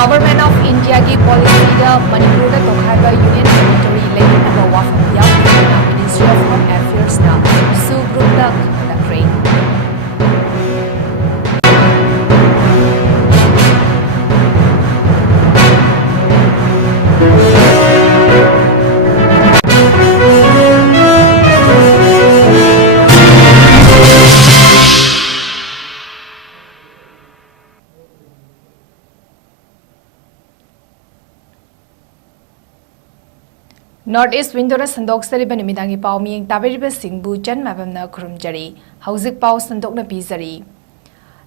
Government of India की policy दा manipur दा तोखाइबा union territory लेहिनबा वाफम यावना Ministry of Home Affairs ना सु group दा खंगनखरे North East Window Sandok Sariba Nimidangi Pau Ming Tabiriba Singbu 𝐶𝐫𝐵 Khurumjari Hauzik Pau Sandokna Pizari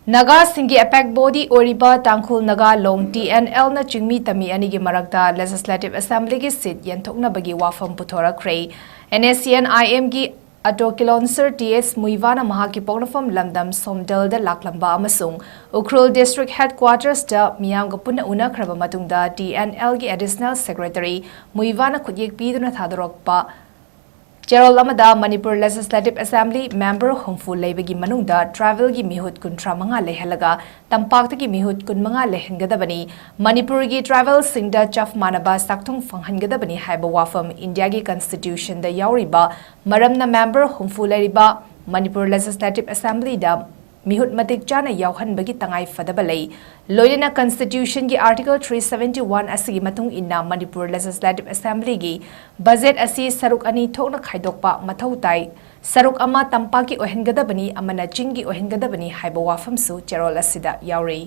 Naga Singi Apak Body Oriba Tangkhul Naga Long TNL na Chingmi Tami Anigi Marakta Legislative Assembly ki seat Yantokna Bagi Wafam Puthora Kray NSCN-IM ki 𝐶𝐞𝐲𝐬 𝐁𝐫𝐴𝐬 Mahaki Pognafam Lamdam Somdal da Laklamba amasung 𝐻𝐢𝐯 District Headquarters da Miyamga Punna Unakraba Matungda TNL ki Additional Secretary 𝐶𝐲𝐬 na Khudyek Piduna Thadorokpa Cherol amada Manipur Legislative Assembly member Hongfu Leibagi Manungda travel gi mihut kuntra manga lehalaga tampakta gi mihut kun manga lehengadabani Manipur gi travel singda chaf manaba sakthung fanghangadabani haiba wafam India gi constitution da yauriba maramna member Hongfu Leiriba Manipur Legislative Assembly da mihut matik chana yauhanbagi tangai fadabalai loyena constitution gi article 371 asigi matung inna Manipur Legislative Assembly gi budget asi saruk ani thokna khaidokpa mathau tai saruk ama tampaki ohengadabani amana chingi ohengadabani haiba wafam su cherol asida yauri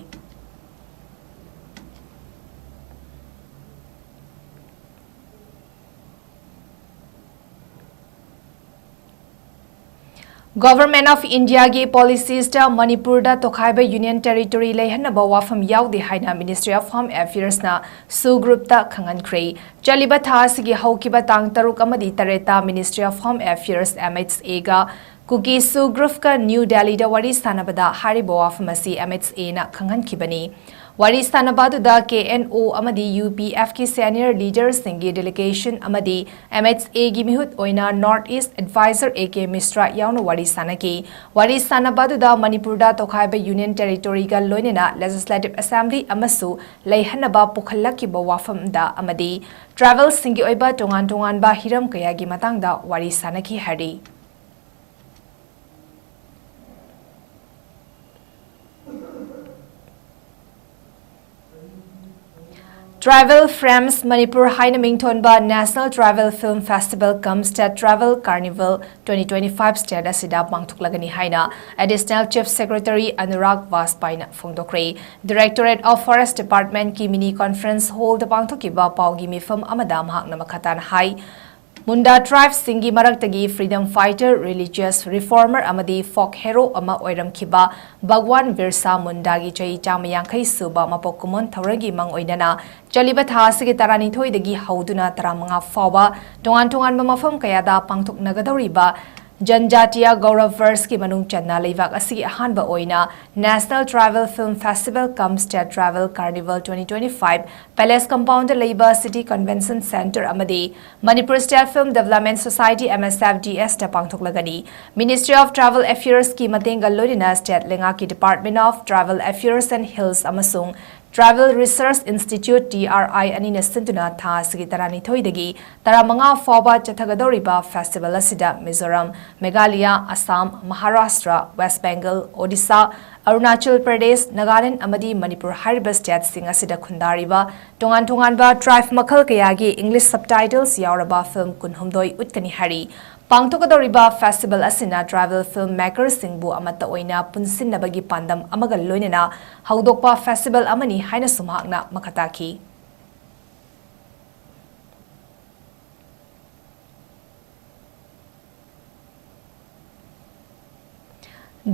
Government of India ki policies da Manipur da Tokhaiba Union Territory lehanaba wafam yaudi haina Ministry of Home Affairs na su group da khangankhre chaliba tha sigi haukiba tang taruk amadi tareta Ministry of Home Affairs MHA ga kuki su group ka New Delhi da wari sanabada haribo wafam asi MHA na khanghankhibani wari sanabadu da KNO amadi UPF ki senior leaders singi delegation amadi MHA gi mihut oina North East Advisor AK Misra yauna wari sanabadu da Manipur da Tokhaiba Union Territory ga loinena Legislative Assembly amasu leihanaba pukhallaki ba wafam da amadi travel singi oiba tongan ba hiram kaya gi matang da wari sanaki hari Travel Frames Manipur Haina Mingthonba National Travel Film Festival 𝐶𝐤𝐯 Travel Carnival 2025 State asida pangthuklagani haina Additional Chief Secretary Anurag Vaspaina Phongdokre Directorate of Forest Department ki mini conference hall da pangthukiba paugi mifam amada mahakna makhatan hai Munda tribes singi maraktagi freedom fighter religious reformer amadi folk hero ama oiramkhiba Bhagwan Birsa Munda gi 𝐶𝐤𝐯 suba mapokumon thoragi mang oinana chaliba tha sigi tarani thoidagi hauduna 35 fawba tongan mafam kayada pangthuknagadoriba Janjatiya Gaurav Verse ki manung channa leivak asigi ahanba oina National Travel Film Festival 𝐶𝐤𝐯 Travel Carnival 2025 Palace Compound Labour City Convention Center amadi Manipur State Film Development Society MSFDS da pangthuklagani Ministry of Travel Affairs ki matenga loina State Lenga ki Department of Travel Affairs and Hills amasung Travel Research Institute TRI ani nasintuna tha sigi tarani thoidagi taramanga fawba chathagadoriba festival asida Mizoram Meghalaya Assam Maharashtra West Bengal Odisha Arunachal Pradesh Nagaland amadi Manipur hariba state sing asida khundariba tongan ba tribe makhal kayagi English subtitles yauraba film kunhumdoi utkani hari Pangtokadoriba festival asina travel filmmakers singbu amata oina punsinnabagi pandam amaga loinena haudokpa festival amani haina sumhakna makataki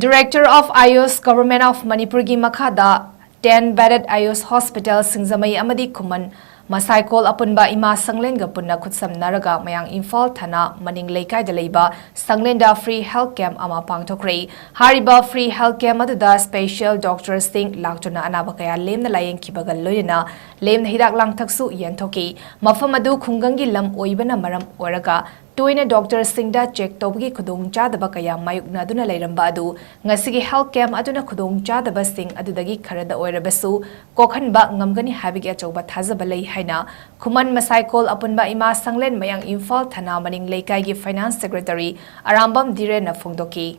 Director of Ayush Government of Manipur gi makhada 10-bedded Ayush Hospital Singzamai amadi Kuman Masaikol apunba ima sanglen ga punna khutsam naraga mayang Imphal thana maning leikai da leiba sanglen da free health camp ama pangthokre hariba free health camp aduda special doctors sing laktuna anaba kaya lemna layeng kibaga loyena lemna hidak langthaksu yenthoki mafam adu khungangi lam oibana maram oraga toina doctor singda check tobgi khudong chadaba kaya mayukna aduna leiramba adu ngasigi health camp aduna khudong chadaba sing adudagi kharada oirabasu kokhanba ngamgani habigi achauba thajaba lei haina khuman masaikol apunba ima sanglen mayang Imphal thana maning leikai gi finance secretary Arambam Dire na phongdoki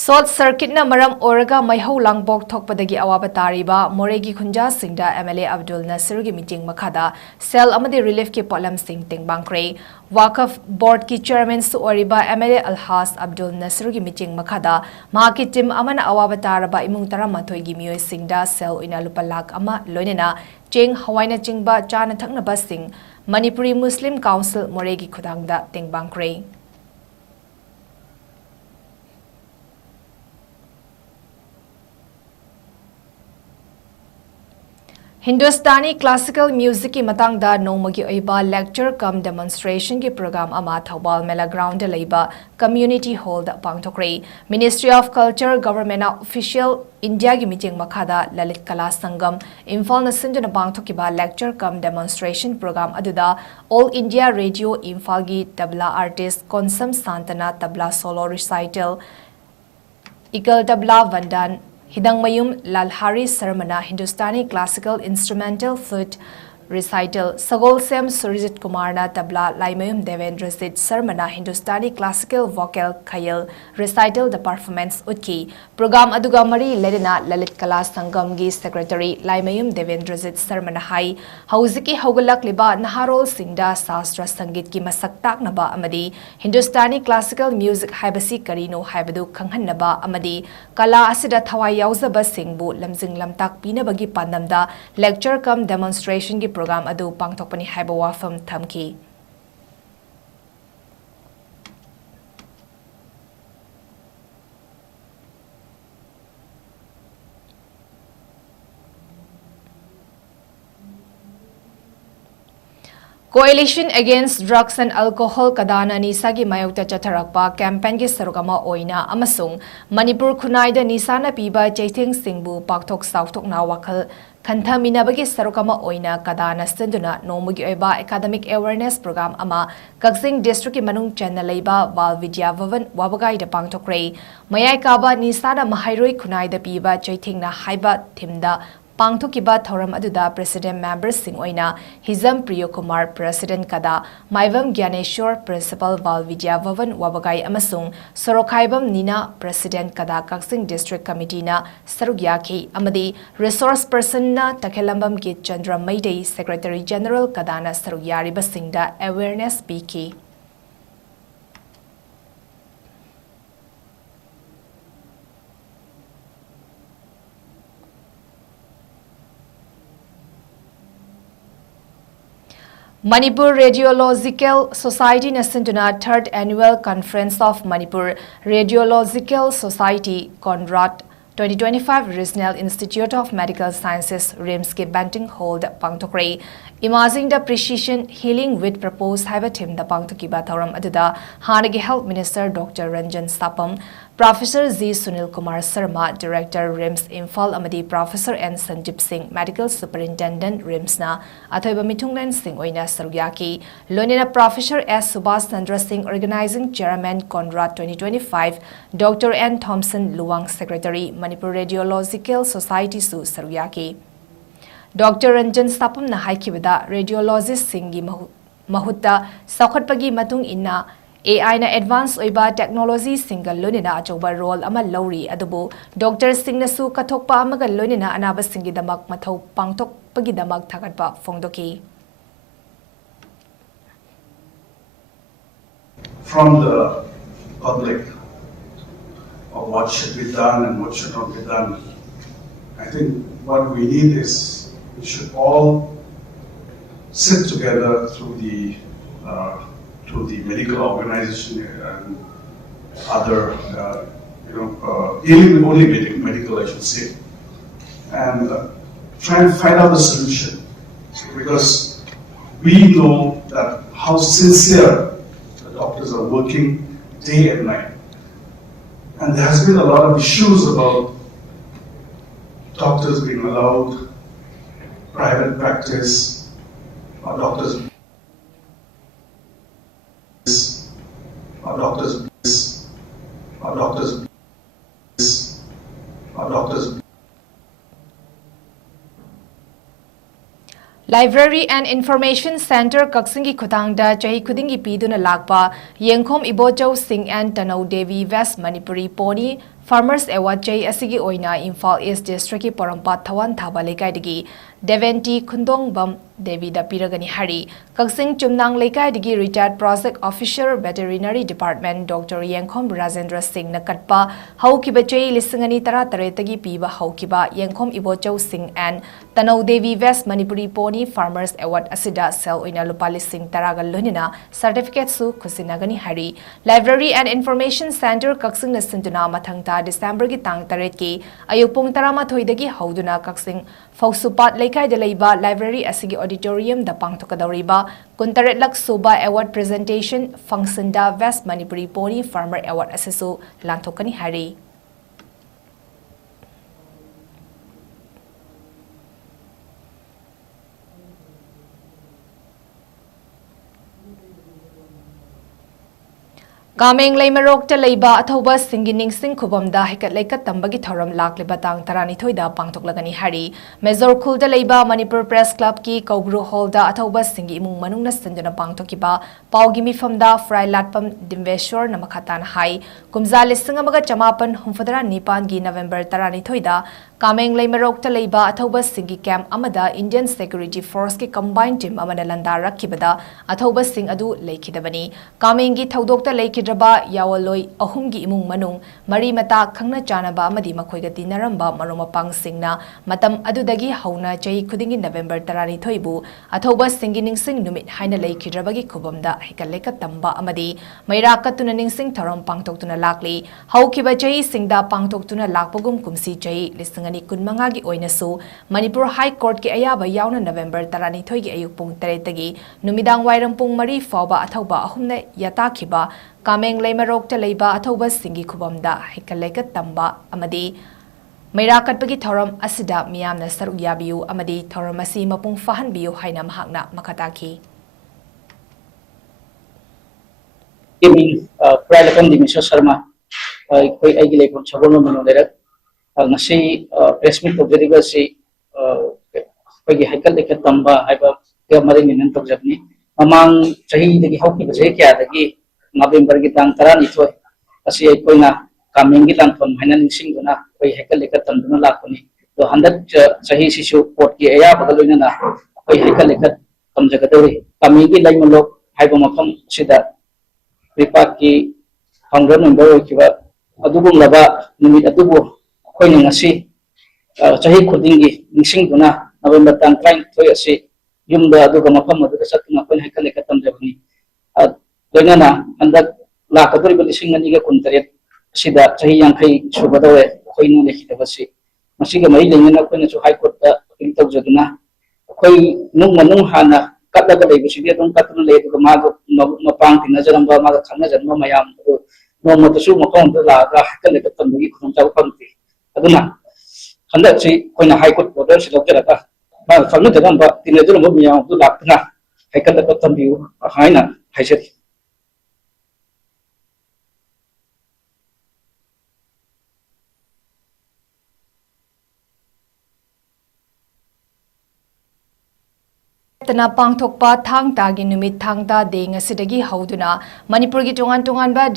Short circuit na maram oraga maihau langbok thokpadagi awaba tariba moregi khunja singda MLA Abdul Nasir gi meeting makhada cell amadi relief ki polam sing tengbangkre Wakaf board ki chairman su oriba MLA Alhas Abdul Nasir gi meeting makhada mahaki team amana awaba taraba imung taramathoi gi mioi singda cell ina lupalak ama loinena cheng hawaina chingba chana thakna basing Manipuri Muslim Council moregi khudangda tengbangkre Hindustani classical music ki matangda nomagi oiba lecture cum demonstration ki program ama Thawbal Mela ground leiba community hall da pangthokre Ministry of Culture Government official India gi meeting makhada Lalit Kala Sangam Imphal na sinduna pangthokiba lecture cum demonstration program aduda All India Radio Imphal gi tabla artist Konsam Santana tabla solo recital Ikal tabla Vandan 𝐻𝐸𝐸 𝐿𝐻𝐻𝐸𝐸 Sarmana Hindustani Classical Instrumental Flute Recital 𝐶𝐷𝐸𝐸 Surijit Kumarna tabla 𝐿𝐸𝐸𝐸 Devendra Sarmana Hindustani Classical Vocal 𝐶𝐷𝐸𝐸 Recital the performance utki program aduga mari ledena Lalit Kala Sangam gi secretary 𝐿𝐸𝐸𝐸 Devendra Sarmana hai hauziki haugalak liba naharol singda sastra sangit ki masak taknaba amadi Hindustani Classical Music haibasi karino haibadu khanghanaba amadi kala asida thawai yauzaba singbu lamjing lamtak pinabagi pandamda lecture cum demonstration gi program adu pangthokpani haiba wafam thamki Coalition Against Drugs and Alcohol Kadana Nisagi Mayokta Chatarakpa campaign gi sarugama oina amasung Manipur Khunaida Nisana piba Chaithing Singbu Pakthok Sauthok na wakhal Khantha minabagi sarukama oina kadana senduna nomugi oiba academic awareness program ama Kaksing district ki manung channel leiba Wal Vidya Bhavan wabagai da pangthokre mayai kaba nisana mahairoi khunai da piba chaithing na haiba thimda pangthokiba thoram aduda president members sing oina Hizam Priyo Kumar president kada Maivam Gyaneshwar principal Wal Vidya Bhavan wabagai amasung Sorokhaibam Nina president kada Kaksing district committee na Sarugyaki amadi resource person na Takhelambam ki Chandra Maidei secretary general kadana Sarugyari basingda awareness piki Manipur Radiological Society Nasinduna 3rd Annual Conference of Manipur Radiological Society Conrad 2025 Regional Institute of Medical Sciences RIMS ke Banting Hold Pangtokre Imaging the Precision Healing with Proposed Haibatim the Pangtokiba Thoram Aduda Hanagi Health Minister Dr. Ranjan Sapam Professor Z. Sunil Kumar Sharma Director RIMS Imphal Amadi Professor N. Sanjip Singh Medical Superintendent RIMS na Athoiba Mitunglan Singh Oina Sarugyaki Lonina Professor S. Subhas Chandra Singh Organizing Chairman Conrad 2025 Dr. N. Thompson Luwang Secretary Manipur Radiological Society Su Sarugyaki Dr. Ranjan Sapam na haikibada radiologist Singhi Mahutta Sakhatpagi Matung Inna AI na advance oiba technology single lonina achoba role ama lauri adubu Dr. Singh nasu kathokpa amaga lonina anaba singi damak mathau pangtok pagi damak thagatpa phongdoki from the public of what should be done and what should not be done. I think what we need is we should all sit together through the medical organization and other, only medical, I should say, and try and find out the solution. Because we know that how sincere the doctors are working day and night. And there has been a lot of issues about doctors being allowed private practice, or doctors Library and Information Center 𝐋𝐢𝐯𝐞 𝐍𝐞𝐰𝐬 chahi khudingi piduna lakpa 𝐁𝐫𝐳 𝐶 𝐻 manipuri poni Farmers Award chahi asigi oina Imphal East District ki Porampat Thawan Thaba Lekai Deventi Khundongbam Devi da piragani hari 𝐋𝐢𝐯 Chumnang Lekai retired project officer Veterinary Department Dr. 𝐁𝐿 𝐍𝐸 na katpa haukiba chahi lisingani tara taretagi piba haukiba 𝐁𝐁 and Tanau Devi West Manipuri Pony Farmers Award asida sel oina lupa lising taraga lunina certificate su khusinagani hari Library and Information Center 𝐋𝐢𝐯 na sintuna mathangta December ki tang taret ki ayupung tarama thoidagi hauduna 𝐋𝐢𝐯 Fausupat Lekai da leiba library asigi auditorium da pangthokadoriba kuntaret lak suba award presentation function da West Manipuri Pony Farmer Award asesu lanthokani hari ꯀꯥꯃꯦꯡ ꯂꯩꯃꯔꯣꯛꯇ ꯂꯩꯕ ꯑꯊꯧꯕ ꯁꯤꯡꯒꯤ ꯅꯤꯡꯁꯤꯡ ꯈꯨꯕꯝꯗ ꯍꯩꯀꯠ ꯂꯩꯀꯠ ꯇꯝꯕꯒꯤ ꯊꯧꯔꯝ ꯂꯥꯛꯂꯤꯕ ꯇꯥꯡ 12ꯗ ꯄꯥꯡꯊꯣꯛꯂꯒꯅꯤ ꯍꯥꯏꯔꯤ major ꯈꯨꯜꯗ ꯂꯩꯕ ꯃꯅꯤꯄꯨꯔ ꯄ꯭ꯔꯦꯁ ꯀ꯭ꯂꯕꯀꯤ ꯀꯧꯕ꯭ꯔꯨ ꯍꯣꯜꯗ ꯑꯊꯧꯕ ꯁꯤꯡꯒꯤ ꯏꯃꯨꯡ ꯃꯅꯨꯡꯅ ꯁꯤꯟꯗꯨꯅ ꯄꯥꯡꯊꯣꯛꯈꯤꯕ ꯄꯥꯎꯒꯤ ꯃꯤꯐꯝꯗ ꯐ꯭ꯔꯥꯏ ꯂꯥꯠꯄꯝ ꯗꯤꯝꯕꯦꯁ꯭ꯋꯔꯅ ꯃꯈꯥ ꯇꯥꯅ ꯍꯥꯏ ꯀꯨꯝꯖꯥ 1989ꯒꯤ ꯅꯕꯦꯝꯕꯔ 12ꯗ ꯀꯥꯃꯦꯡ ꯂꯩꯃꯔꯣꯛꯇ ꯂꯩꯕ ꯑꯊꯧꯕ ꯁꯤꯡꯒꯤ ꯀꯦꯝꯞ ꯑꯃꯗ ꯏꯟꯗꯤꯌꯟ ꯁꯦꯀ꯭ꯌꯨꯔꯤꯇꯤ ꯐꯣꯔꯁꯀꯤ ꯀꯝꯕꯥꯏꯟ ꯇꯤꯝ ꯑꯃꯅ ꯂꯟꯗꯥꯔꯛꯈꯤꯕꯗ ꯑꯊꯧꯕ ꯁꯤꯡ ꯑꯗꯨ ꯂꯩꯈꯤꯗꯕꯅꯤ ꯀꯥꯃꯦꯡꯒꯤ ꯊꯧꯗꯣꯛꯇ ꯂꯩꯈꯤꯗ꯭ꯔꯕ ꯌꯥꯋꯜꯂꯣꯏ ꯑꯍꯨꯝꯒꯤ ꯏꯃꯨꯡ ꯃꯅꯨꯡ ꯃꯔꯤ ꯃꯇꯥ ꯈꯪꯅ ꯆꯥꯅꯕ ꯑꯃꯗꯤ ꯃꯈꯣꯏꯒ ꯇꯤꯟꯅꯔꯝꯕ ꯃꯔꯨꯞ ꯃꯄꯥꯡꯁꯤꯡꯅ ꯃꯇꯝ ꯑꯗꯨꯗꯒꯤ ꯍꯧꯅ ꯆꯍꯤ ꯈꯨꯗꯤꯡꯒꯤ ꯅꯕꯦꯝꯕꯔ 12ꯕꯨ ꯑꯊꯧꯕ ꯁꯤꯡꯒꯤ ꯅꯤꯡꯁꯤꯡ ꯅꯨꯃꯤꯠ ꯍꯥꯏꯅ ꯂꯩꯈꯤꯗ꯭ꯔꯕꯒꯤ ꯈꯨꯕꯝꯗ ꯍꯩꯀꯠ ꯂꯩꯀꯠ ꯇꯝꯕ ꯑꯃꯗꯤ ꯃꯩꯔꯥ ꯀꯠꯇꯨꯅ ꯅꯤꯡꯁꯤꯡ ꯊꯧꯔꯝ ꯄꯥꯡꯊꯣꯛꯇꯨꯅ ꯂꯥꯛꯂꯤ ꯍꯧꯈꯤꯕ ꯆꯍꯤꯁꯤꯡꯗ ꯄꯥꯡꯊꯣꯛꯇꯨꯅ ꯂꯥꯛꯄꯒꯨꯝ ꯀꯨꯝꯁꯤ ꯆꯍꯤ 2015ꯒꯤ ꯑꯣꯏꯅꯁꯨ ꯃꯅꯤꯄꯨꯔ ꯍꯥꯏ ꯀꯣꯔꯠꯀꯤ ꯑꯌꯥꯕ ꯌꯥꯎꯅ ꯅꯕꯦꯝꯕꯔ 12ꯒꯤ ꯑꯌꯨꯛ ꯄꯨꯡ 8ꯗꯒꯤ ꯅꯨꯃꯤꯗꯥꯡ ꯋꯥꯏꯔꯝ ꯄꯨꯡ 4 ꯐꯥꯎꯕ ꯑꯊꯧꯕ ꯑꯍꯨꯝꯅ ꯌꯥꯇꯥꯈꯤꯕ ꯀꯥꯃꯦꯡ ꯂꯩꯃꯔꯣꯛꯇ ꯂꯩꯕ ꯑꯊꯧꯕ ꯁꯤꯡꯒꯤ ꯈꯨꯕꯝꯗ ꯍꯩꯀꯠ ꯂꯩꯀꯠ ꯇꯝꯕ ꯑꯃꯗꯤ ꯃꯩꯔꯥ ꯀꯠꯄꯒꯤ ꯊꯧꯔꯝ ꯑꯁꯤꯗ ꯃꯤꯌꯥꯝꯅ ꯁꯔꯨꯛ ꯌꯥꯕꯤꯌꯨ ꯑꯃꯗꯤ ꯊꯧꯔꯝ ꯑꯁꯤ ꯃꯄꯨꯡ ꯐꯥꯍꯟꯕꯤꯌꯨ ꯍꯥꯏꯅ ꯃꯍꯥꯛꯅ ꯃꯈꯥ ꯇꯥꯈꯤ ꯐ꯭ꯔꯥꯏ ꯂꯥꯠꯄꯝ ꯗꯤꯝꯕꯦꯁ꯭ꯋꯔ ꯁꯔꯃ ꯑꯩꯈꯣꯏ ꯑꯩꯒꯤ ꯂꯩꯐꯝ ꯁꯒꯣꯜꯕꯟ ꯃꯅꯣꯂꯩꯔꯛ ꯉꯁꯤ ꯄ꯭ꯔꯦꯁ ꯃꯤꯠ ꯇꯧꯖꯔꯤꯕ ꯑꯁꯤ ꯑꯩꯈꯣꯏꯒꯤ ꯍꯩꯀꯠ ꯂꯩꯀꯠ ꯇꯝꯕ ꯍꯥꯏꯕ ꯃꯔꯤ ꯂꯩꯅꯅ ꯇꯧꯖꯕꯅꯤ ꯃꯃꯥꯡ ꯆꯍꯤꯗꯒꯤ ꯍꯧꯈꯤꯕ ꯆꯍꯤ ꯀꯌꯥꯗꯒꯤ ꯅꯕꯦꯝꯕꯔꯒꯤ ꯇꯥꯡ 12 ꯑꯁꯤ ꯑꯩꯈꯣꯏꯅ ꯀꯥꯃꯦꯡꯒꯤ ꯂꯥꯟꯐꯝ ꯍꯥꯏꯅ ꯅꯤꯡꯁꯤꯡꯗꯨꯅ ꯑꯩꯈꯣꯏ ꯍꯩꯀꯠ ꯂꯩꯀꯠ ꯇꯝꯗꯨꯅ ꯂꯥꯛꯄꯅꯤ ꯑꯗꯣ ꯍꯟꯗꯛ ꯆꯍꯤꯁꯤꯁꯨ ꯀꯣꯔꯠꯀꯤ ꯑꯌꯥꯕꯒ ꯂꯣꯏꯅꯅ ꯑꯩꯈꯣꯏ ꯍꯩꯀꯠ ꯂꯩꯀꯠ ꯇꯝꯖꯒꯗꯧꯔꯤ ꯀꯥꯃꯦꯡꯒꯤ ꯂꯩꯃꯂꯣꯛ ꯍꯥꯏꯕ ꯃꯐꯝ ꯑꯁꯤꯗ ꯔꯤꯄꯥꯛꯀꯤ ꯐꯥꯎꯟꯗꯔ ꯃꯦꯝꯕꯔ ꯑꯣꯏꯈꯤꯕ ꯑꯗꯨꯒꯨꯝꯂꯕ ꯅꯨꯃꯤꯠ ꯑꯗꯨꯕꯨ ꯑꯩꯈꯣꯏꯅ ꯉꯁꯤ chahi khudingi ningsingduna November tang 23 asi yumda aduga mafam aduga satuna kon haikale katam jabni doinana andak la kaduri lising aniga kuntaret sida chahi yankai subadawe khoinu lekhitabasi masiga mai lengena koina chu high court da intaw jaduna khoi nung manung hana katlaga leibisidi adum katuna leiduga mago mapang tinajaramba maga khangna janma mayam no matasu mapang da la ga hakale katam gi khum chaw pamti aduna handa si koina high court order si doctor ata ba khangna janamba tinajaramba mayam du lakna haikala katam bi haina haisati tana pangthokpa thangta gi numit thangta de ngasidagi hauduna manipur gi tongan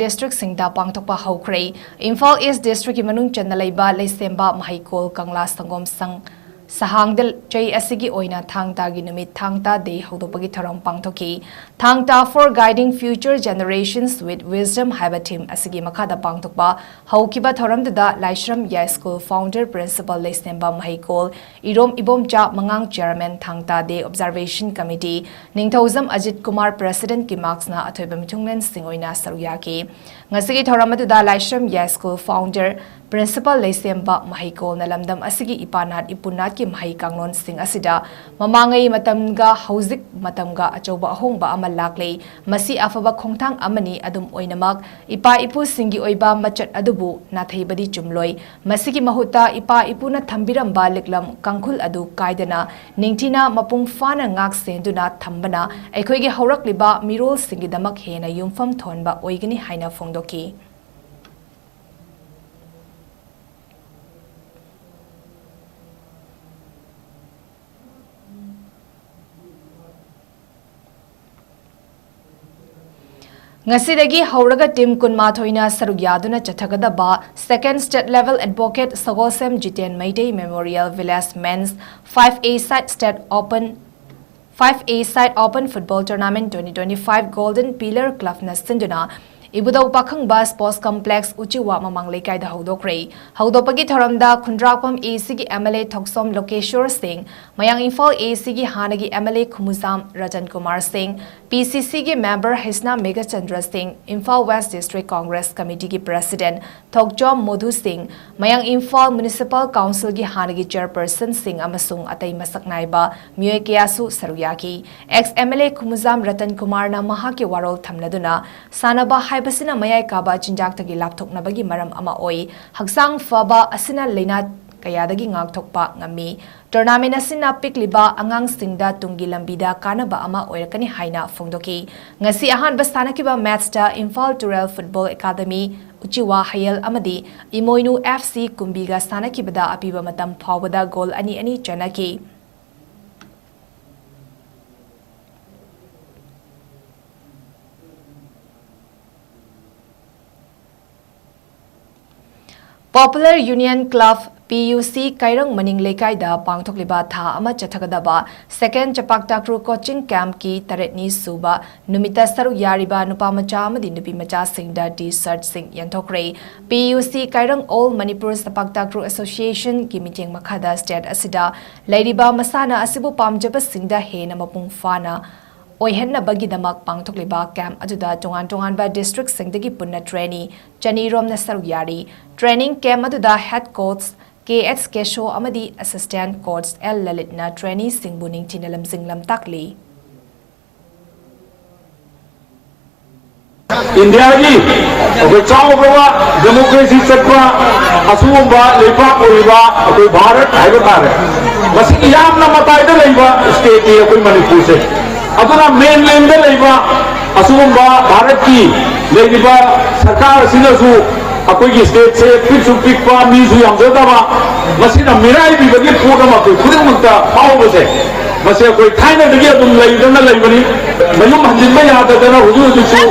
district singda pangthokpa haukrei Imphal East district gi manung channa leiba leisemba mahaikol kangla sangom sang sahangdel chai asigi oina thangta gi numit thangta de haudopagi tharam pangthoki thangta for guiding future generations with wisdom haiba team asigi makada pangthokpa haukiba tharam da laishram ya school founder principal leisemba mahaikol irom ibomcha mangang chairman thangta de observation committee ningthozam ajit kumar president ki marks na athoiba mithunglen singoina saruyaki ngasigi tharam da laishram ya school founder Principal Leisemba Mahaikol na lamdam asigi ipanat ipunat ki mahaki mahai kanglon sing asida mamangai matamga hauzik matamga achauba ahongba ama laklei masi afaba khongthang amani adum oinamak ipa ipu singi oiba machat adubu natheibadi chumloi masigi mahuta ipa ipuna thambiramba liklam kangkhul adu kaidana ningthina mapung fana ngak senduna thambana aikhoige haurakliba mirol singidamak hena yumfam thonba oigani haina phongdoki Ngasidagi hauraga team kunmathoina saruk yaduna chathagadaba second state level advocate 𝐶𝐞𝐰𝐬 Memorial Village Men's 5A side open football tournament 2025 Golden Pillar Club na sinduna Ibudau Pakhangba Sports Complex Uchiwa Mamanglaikai da Haudokre Haudopagi Thoramda Khundrakpam AC MLA Thoksom Lokeshwar Singh Mayang Imphal AC Hanagi MLA 𝐂𝐲𝐸𝐬 𝐁𝐫𝐴 PCC member Hisna Megachandra Singh Imphal West District Congress Committee President Thokjom Modhu Singh Mayang Imphal Municipal Council Hanagi Chairperson Singh amasung Atai Masaknaiba Myoy Kayasu Saruyaki ex-MLA 𝐂𝐲𝐸 𝐁𝐫𝐴 Mahaki Warol Thamladuna Sanaba Haibasina Mayai Kaba Chinjaktagi Lapthoknabagi Maram Ama Oi Haksang Faba Asina Leina Kayadagi Ngakthokpa Ngami Tournament asina pikliba angang singda tungi lambida kanaba ama oirakani haina phongdoki ngasi ahanba sanakiba matchta Imphal Tural Football Academy Uchiwa Hayal amadi Imoinu FC Kumbiga sanakibada apiba matam phawbada goal ani chanaki Popular Union Club PUC Kairang Maning Lekai da Pangthokliba Tha ama Chathagadaba Second Chapaktakru Coaching Camp ki Taretni Suba Numita Saru Yariba Nupamacha Amadi Nupi Macha Singda T-Search Sing Yanthokre PUC Kairang All Manipur Chapaktakru Association ki Miting Makhada State Asida Lairiba Masana Asibu Pamjaba Singda Hena Mapung Fana Oihenna Bagidamak Pangthokliba Camp Aduda Tongan ba District Singdagi Punna Trainee Chani Romna Saru Yari Training Camp Aduda Head Coach 𝐾𝐻 amadi Assistant Coach L Lalitna Trainee Singbu Ningthina Lamsinglam Takli India ki chaubaba democracy chatwa asumba lepa oiba akoi Bharat haiba tare masi yamna matai da leiba state ki akoi Manipur se aduna mainland da leiba asumba Bharat ki leiba sarkar sinasu अकोई state से पिकपा मीसु यामजदबा मसीना Mirae भी बगी पूर्णमा कोई खुदमक्ता फावबसे मसे कोई थाइना दगी अदुम लैदना लैबनी मयुम हंजिनबा याददना हुजु हुजुसु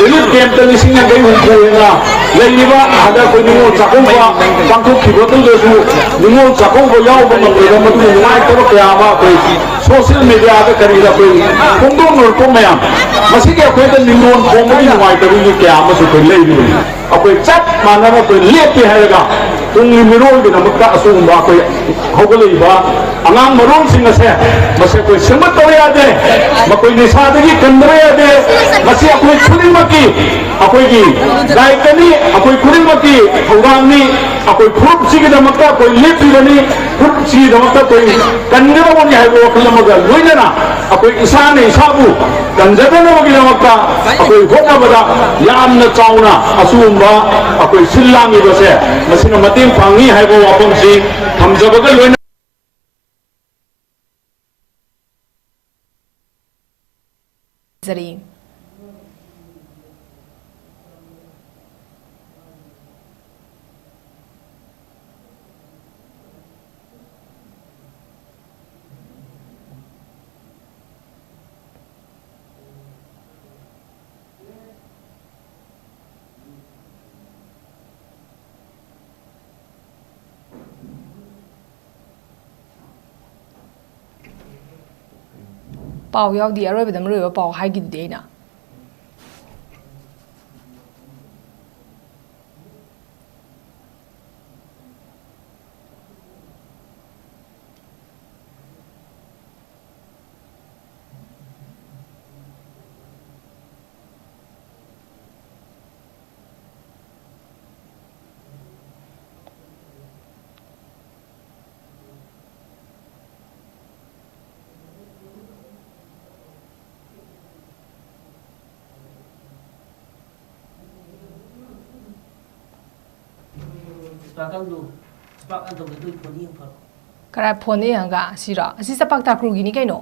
relief camp ता लिसिंग ना गई हुंपुएना लैनिबा आदा कोई निमो चाकोबा पांखो खिबोतुदसु निमो चाकोबा यावबा मंगरेदा मदु नुवाई तरो कयामा कोई सोशल मीडिया दा करीदा कोई पुंदों नरको मयाम मसी के कोई दा निमोन फोमली नुवाई तरो यु कयामा सु कोई लैनिबा अकोई चट मानबा कोई लेपे हैगा तुंगली मिरोल के नमक्ता असुंबा कोई होगलेबा अंगांग मरोल सिंग से मसे कोई सिमत तो यादे मकोई निसादगी कंदरे यादे मसे अकोई खुदिमकी अकोई की गायकनी अकोई खुदिमकी होगांगनी अकोई खुद सिगे नमक्ता कोई लेपी बनी खुद सिगे नमक्ता कोई कंदरे बनी है वो कलमगा लोइना अकोई इसाने इसाबु कंजदने बगी नमक्ता अकोई होगा बदा यामना चाउना असुंबा अकोई सिल्लांगी बसे मसिना मतें फांगी है वो वापम सी हम Jabga लोइना Zari Pau yaw di aroi badam roi pau hai gi de na Kara phone yang ga sira asi sapak ta kru gini kaino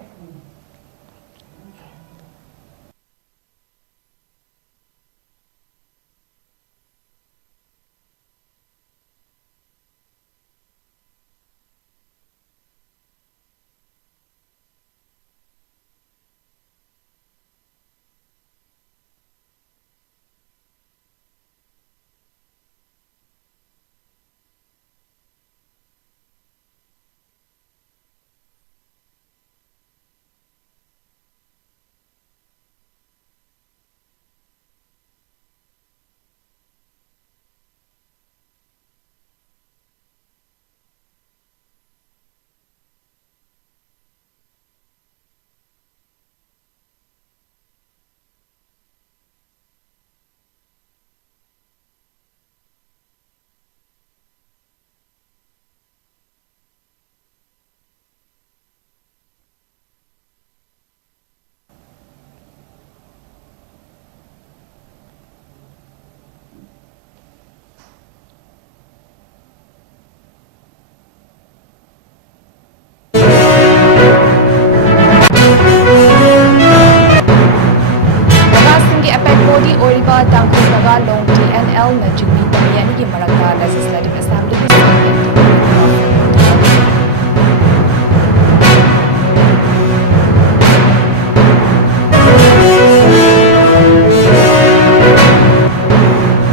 long TNL na jigmi tamiyan gi marakta legislative assembly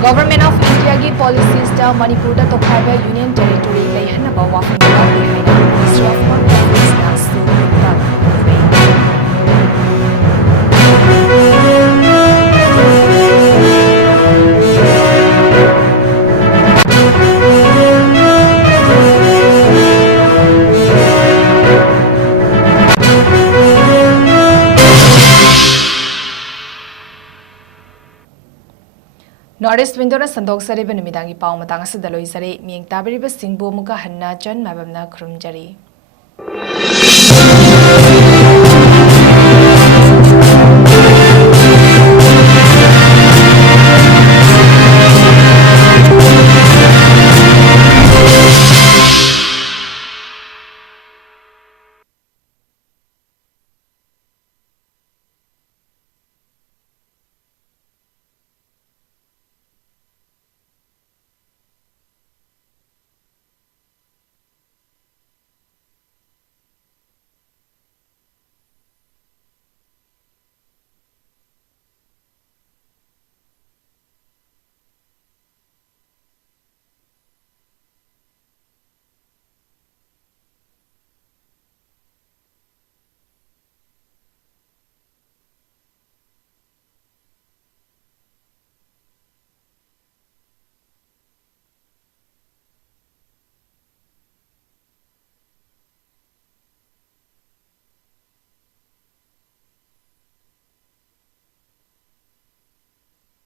Government of India gi policies da Manipur da tokhaiba union territory lay anaba wafin da Ministry of Home Affairs na su Northeast window na sandok sari benumidang ipaw matang sa daloy sari miyang tabiri ba singbo muka hanna John mabam na khurumjari.